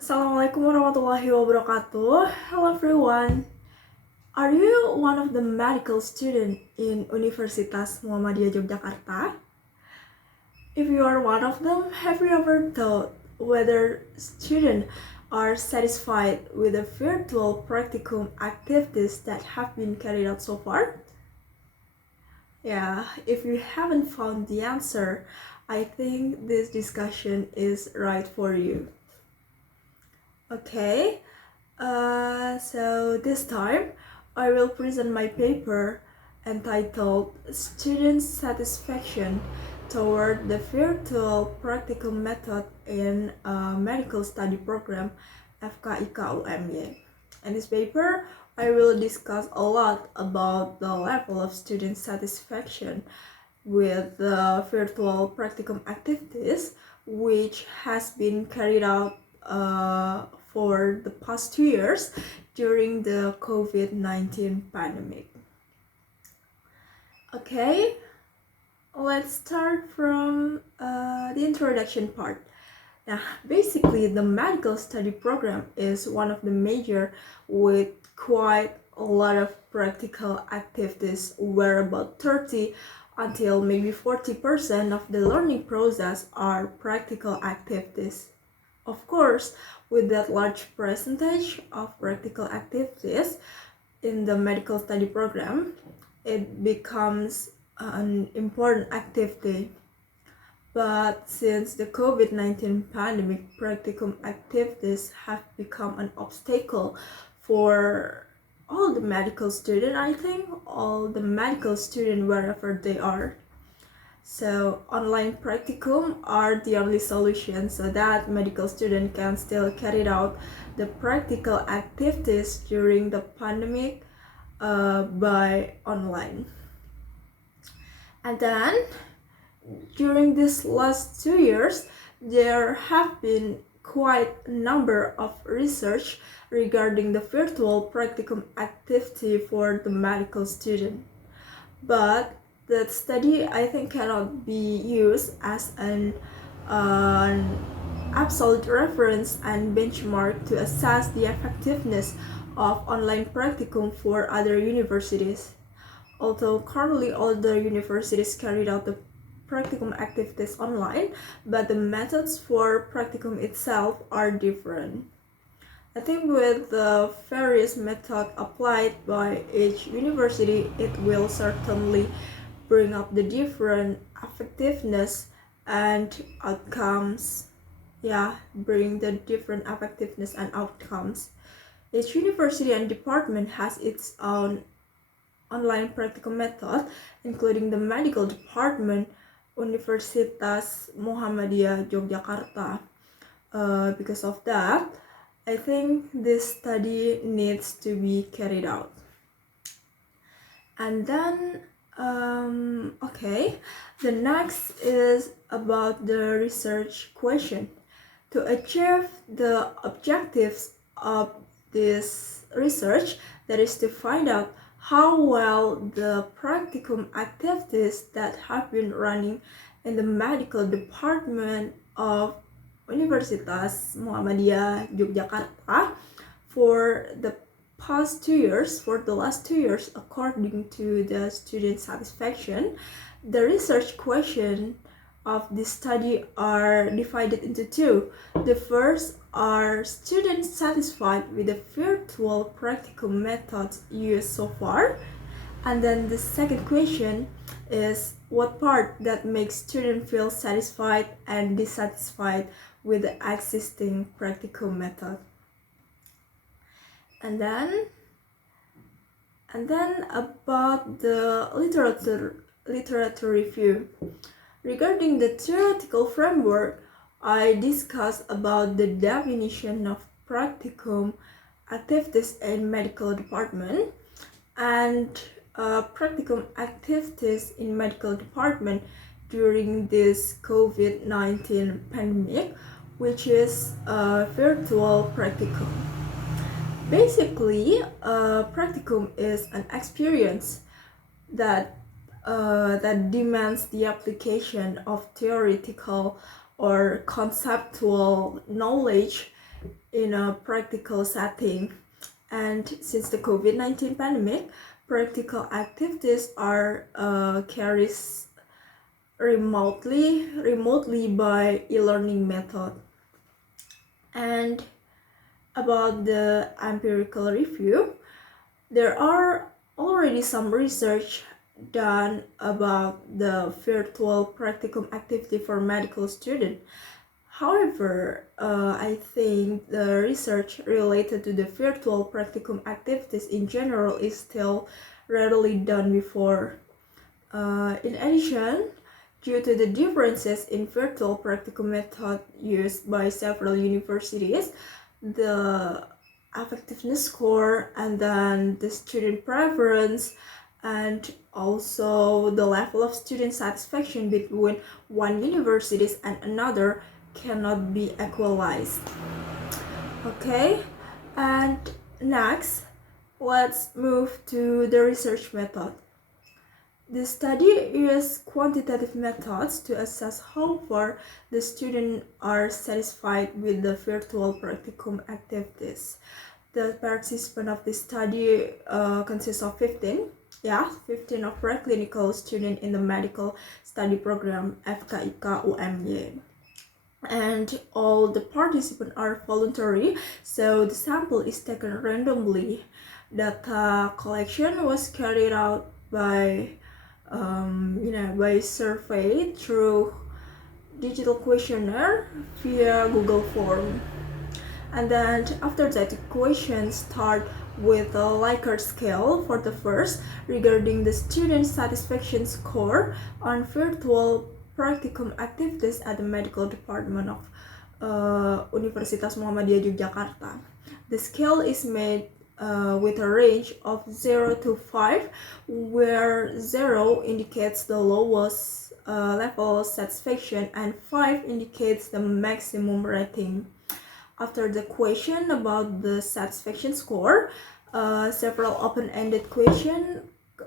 Assalamualaikum warahmatullahi wabarakatuh. Hello everyone. Are you one of the medical students in Universitas Muhammadiyah Yogyakarta? If you are one of them, have you ever thought whether students are satisfied with the virtual practicum activities that have been carried out so far? Yeah, if you haven't found the answer, I think this discussion is right for you. Okay, so this time I will present my paper entitled Student Satisfaction Toward the Virtual Practical Method in a Medical Study Program FKIK UMY. In this paper, I will discuss a lot about the level of student satisfaction with the virtual practicum activities which has been carried out for the past 2 years during the COVID-19 pandemic. Okay, let's start from the introduction part. Now, basically, the medical study program is one of the major with quite a lot of practical activities where about 30 until maybe 40% of the learning process are practical activities. Of course, with that large percentage of practical activities in the medical study program, it becomes an important activity. But since the COVID-19 pandemic, practicum activities have become an obstacle for all the medical students, I think, all the medical students wherever they are. So online practicum are the only solution so that medical students can still carry out the practical activities during the pandemic by online. And then during these last 2 years, there have been quite a number of research regarding the virtual practicum activity for the medical student. But that study, I think, cannot be used as an absolute reference and benchmark to assess the effectiveness of online practicum for other universities. Although currently all the universities carried out the practicum activities online, but the methods for practicum itself are different. I think with the various methods applied by each university, it will certainly bring up the different effectiveness and outcomes. Bring the different effectiveness and outcomes. Each university and department has its own online practical method, including the medical department, Universitas Muhammadiyah Yogyakarta. Because of that, I think this study needs to be carried out. And then, the next is about the research question. To achieve the objectives of this research, that is to find out how well the practicum activities that have been running in the medical department of Universitas Muhammadiyah Yogyakarta for the past 2 years, for the last 2 years, according to the student satisfaction. The research question of this study are divided into two. The first are students satisfied with the virtual practicum methods used so far? And then the second question is what part that makes students feel satisfied and dissatisfied with the existing practicum method. And then about the literature review. Regarding the theoretical framework, I discussed about the definition of practicum activities in medical department and practicum activities in medical department during this COVID-19 pandemic, which is virtual practicum. Basically, practicum is an experience that demands the application of theoretical or conceptual knowledge in a practical setting. And since the COVID-19 pandemic, practical activities are carried remotely by e-learning method. And about the empirical review, there are already some research done about the virtual practicum activity for medical students. However, I think the research related to the virtual practicum activities in general is still rarely done before. In addition, due to the differences in virtual practicum method used by several universities, the effectiveness score and then the student preference and also the level of student satisfaction between one university and another cannot be equalized. Okay, and next, let's move to the research method. The study uses quantitative methods to assess how far the students are satisfied with the virtual practicum activities. The participants of this study consists of 15 of preclinical students in the medical study program FKIK UMY. And all the participants are voluntary, so the sample is taken randomly. Data collection was carried out by survey through digital questionnaire via Google form. And then after that, the questions start with a Likert scale for the first regarding the student satisfaction score on virtual practicum activities at the medical department of Universitas Muhammadiyah Yogyakarta. The scale is made with a range of 0 to 5, where 0 indicates the lowest level of satisfaction and 5 indicates the maximum rating. After the question about the satisfaction score, several open-ended questions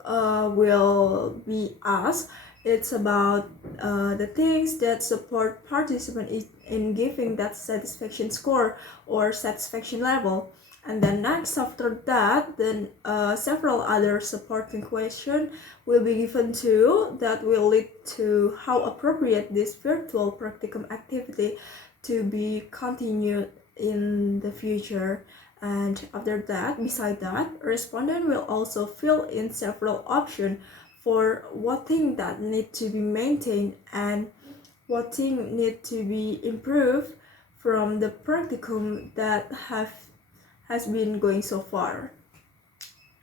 will be asked. It's about the things that support participants in giving that satisfaction score or satisfaction level. And then next after that, then several other supporting questions will be given too that will lead to how appropriate this virtual practicum activity to be continued in the future. And after that, beside that, respondent will also fill in several options for what thing that need to be maintained and what thing need to be improved from the practicum that has been going so far.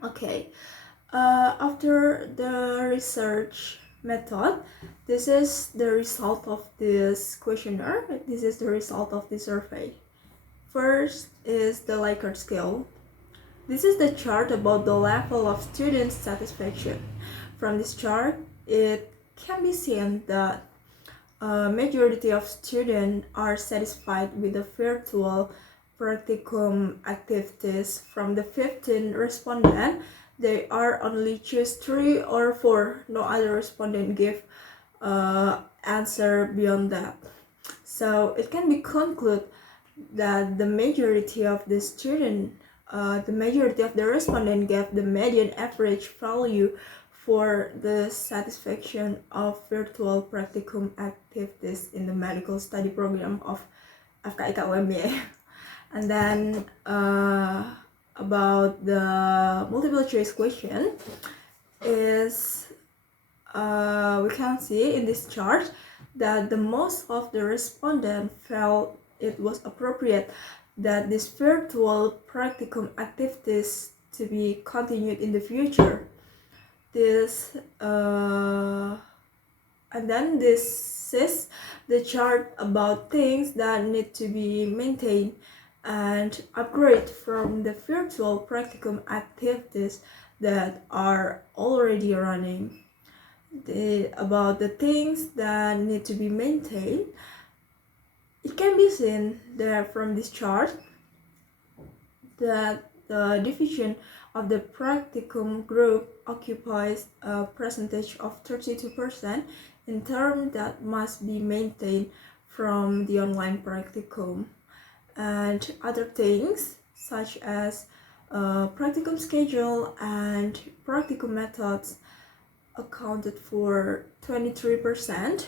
Okay, after the research method, this is the result of this questionnaire. This is the result of the survey. First is the Likert scale. This is the chart about the level of student satisfaction. From this chart, it can be seen that a majority of students are satisfied with the virtual practicum activities. From the 15 respondents, they are only choose 3 or 4. No other respondent give answer beyond that. So it can be concluded that the majority of the respondent gave the median average value for the satisfaction of virtual practicum activities in the medical study program of FKIK UMY. And then about the multiple choice question is we can see in this chart that the most of the respondents felt it was appropriate that this virtual practicum activities to be continued in the future. This and then this is the chart about things that need to be maintained and upgrade from the virtual practicum activities that are already running. About the things that need to be maintained, it can be seen there from this chart that the division of the practicum group occupies a percentage of 32% in terms that must be maintained from the online practicum. and other things such as practicum schedule and practicum methods accounted for 23%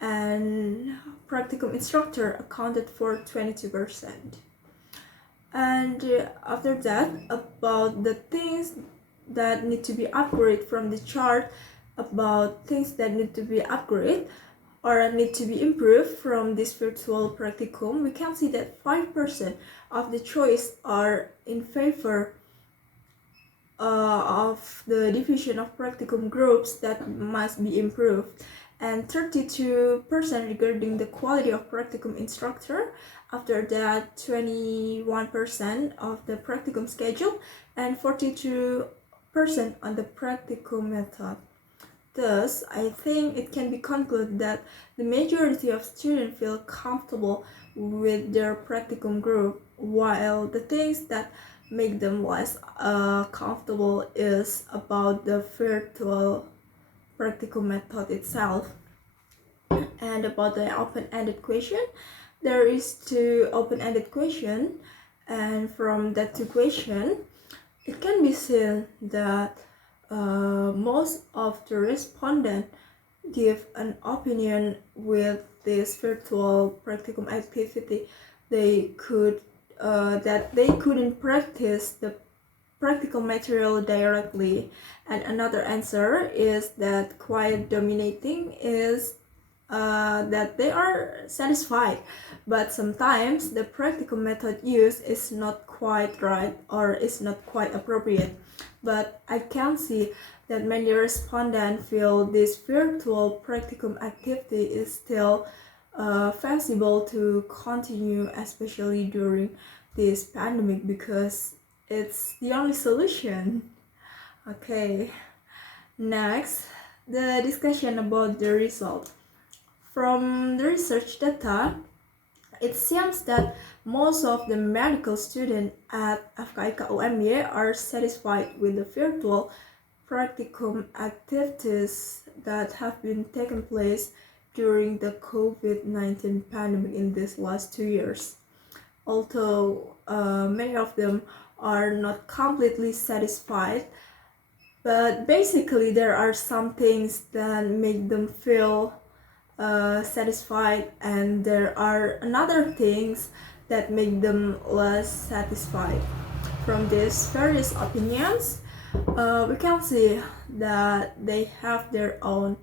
and practicum instructor accounted for 22%. And after that, about the things that need to be upgraded from the chart, about things that need to be upgraded or need to be improved from this virtual practicum, we can see that 5% of the choice are in favor of the division of practicum groups that must be improved, and 32% regarding the quality of practicum instructor. After that, 21% of the practicum schedule and 42% on the practicum method. Thus, I think it can be concluded that the majority of students feel comfortable with their practicum group, while the things that make them less comfortable is about the virtual practicum method itself. And about the open-ended question, there is two open-ended questions, and from that two questions, it can be seen that most of the respondents give an opinion with this virtual practicum activity. They could that they couldn't practice the practical material directly, and another answer is that quite dominating is that they are satisfied, but sometimes the practical method used is not quite right or is not quite appropriate. But I can see that many respondents feel this virtual practicum activity is still feasible to continue, especially during this pandemic, because it's the only solution. Okay, next, the discussion about the result. From the research data, it seems that most of the medical students at FKIK UMY are satisfied with the virtual practicum activities that have been taken place during the COVID-19 pandemic in these last 2 years. Although many of them are not completely satisfied, but basically there are some things that make them feel satisfied, and there are another things that make them less satisfied. From these various opinions, we can see that they have their own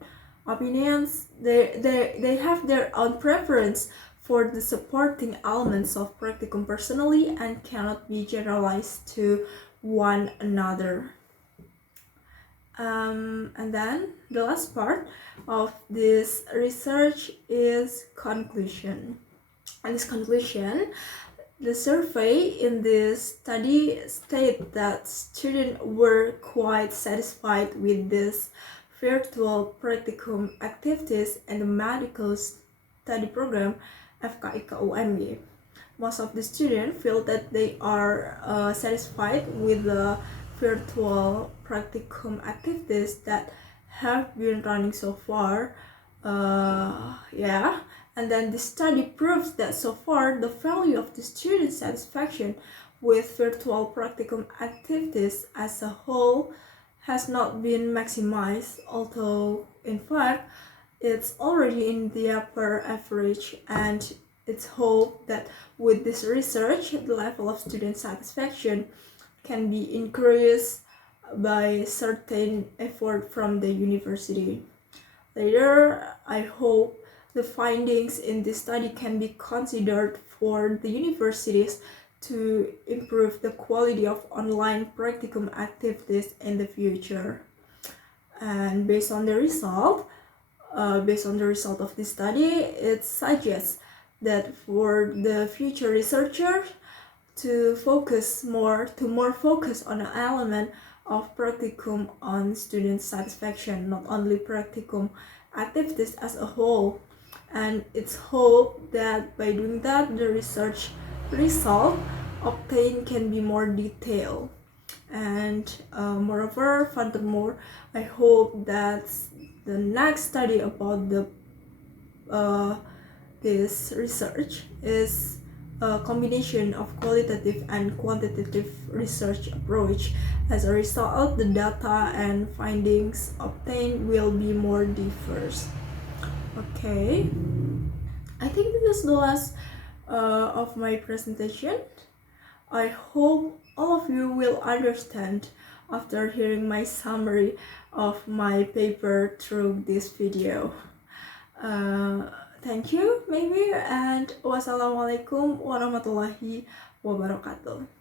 opinions, they have their own preference for the supporting elements of practicum personally and cannot be generalized to one another. And then the last part of this research is conclusion. And this conclusion, the survey in this study state that students were quite satisfied with this virtual practicum activities and the medical study program FKIK UMY. Most of the students feel that they are satisfied with the virtual practicum activities that have been running so far. And then the study proves that so far the value of the student satisfaction with virtual practicum activities as a whole has not been maximized, although in fact it's already in the upper average, and it's hoped that with this research the level of student satisfaction can be increased by certain effort from the university. Later, I hope the findings in this study can be considered for the universities to improve the quality of online practicum activities in the future. And based on the result of this study, it suggests that for the future researchers to more focus on an element of practicum on student satisfaction, not only practicum activities as a whole. And it's hoped that by doing that, the research result obtained can be more detailed. And furthermore, I hope that the next study about the this research is a combination of qualitative and quantitative research approach. As a result, the data and findings obtained will be more diverse. Okay, I think this is the last of my presentation. I hope all of you will understand after hearing my summary of my paper through this video. Thank you, maybe, and wassalamualaikum warahmatullahi wabarakatuh.